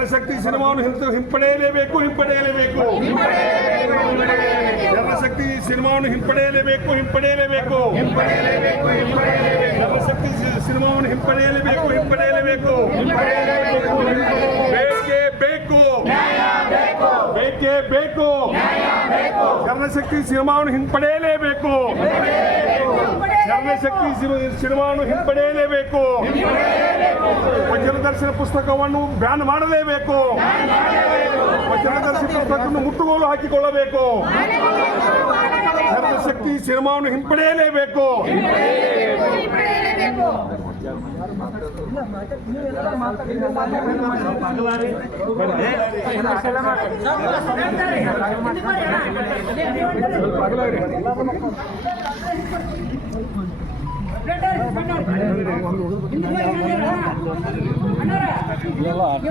ಕರ್ಮಶಕ್ತಿ ಸಿನಿಮಾವನ್ನು ಹಿಂಪಡೆಯಲೇಬೇಕು ಹಿಂಪಡೆಯಲೇಬೇಕು ಹಿಂಪಡೆಯಲೇಬೇಕು ಹಿಂಪಡೆಯಲೇಬೇಕು ಕರ್ಮಶಕ್ತಿ ಸಿನಿಮಾವನ್ನು ಹಿಂಪಡೆಯಲೇಬೇಕು ಹಿಂಪಡೆಯಲೇಬೇಕು ಹಿಂಪಡೆಯಲೇಬೇಕು ಹಿಂಪಡೆಯಲೇಬೇಕು ಕರ್ಮಶಕ್ತಿ ಸಿನಿಮಾವನ್ನು ಹಿಂಪಡೆಯಲೇಬೇಕು ಹಿಂಪಡೆಯಲೇಬೇಕು ಬೇಕೇ ಬೇಕು ನ್ಯಾಯ ಬೇಕು ಬೇಕೇ ಬೇಕು ನ್ಯಾಯ ಬೇಕು ಕರ್ಮಶಕ್ತಿ ಸಿನಿಮಾವನ್ನು ಹಿಂಪಡೆಯಲೇಬೇಕು ಹಿಂಪಡೆಯಲೇಬೇಕು ಕರ್ಮಶಕ್ತಿ ಸಿನಿಮಾವನ್ನು ಹಿಂಪಡೆಯಲೇಬೇಕು ಹಿಂಪಡೆಯಲೇಬೇಕು ದರ್ಶನ ಪುಸ್ತಕವನ್ನು ಬ್ಯಾನ್ ಮಾಡಲೇಬೇಕು ವಚನ ಪುಸ್ತಕವನ್ನು ಮುಟ್ಟುಗೋಲು ಹಾಕಿಕೊಳ್ಳಬೇಕು ಶಕ್ತಿ ಸಿನಿಮಾವನ್ನು ಹಿಂಪಡೆಯಲೇಬೇಕು ಅಣ್ಣ